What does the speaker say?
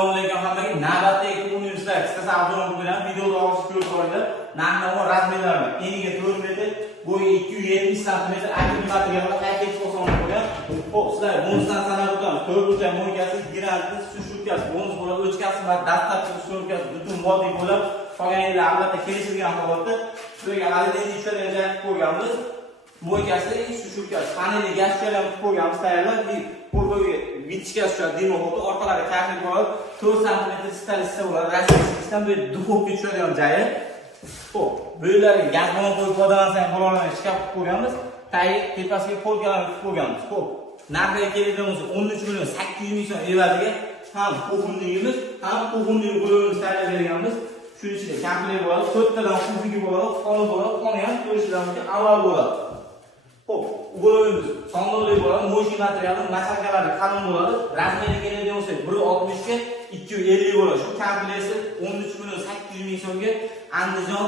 Assalamualaikum hammaga navbatdagi universitet qisqasi avtonom bilan videoda olib ko'rib narxni rasmiylarni eniga 4 metr, bo'yi 270 sm, aktiv materialda paket qo'shilgan bo'lgan. Xo'p, sizlar bonusdan sanab o'tamiz. 4 mo'ykasi, giranti, sushurkasi, bonus bo'lib o'chkasi va dastlabki sushurkasi butun moddiy bo'lib, qolganlar albatta kelishilgan holatda sizlarga aladagi ishlarni joy qo'yganmiz. Mo'ykasi, sushurkasi, paneli gaz chiqarib qo'yganmiz tayyorlab, qo'lga vitishga tushadi demo bo'ldi. Orqalari texnik bo'lib 4 sm stalista bo'ladi. Rasmiy sistem bu duxovka tushadigan joyi. Xo'p, bu yerlarga gaz balon qo'yib foydalansangiz balonlarni shkaf qo'yganmiz. Tayi tepasiga polkalarni qo'yganmiz. Xo'p, narxiga keladigan bo'lsa 13 million 800 ming so'm evaziga ham qo'ygunligimiz, ham qo'ygunlik bo'limizni tayyorlab berganmiz. Shuning ichida komplekt bo'ladi, 4 tadan qo'ygunligi bo'ladi, xona bo'ladi, xona ham ko'rishlardan avval bo'ladi. Xo'p, bo'limiz sonliqli bo'ladi, mo'shi materiali, masalkalari qalin bo'ladi. Rasmiga keladigan bo'lsa 1.60 ga 250 bo'ladi. Shu kompleksi 13 million 800 ming so'mga Andijon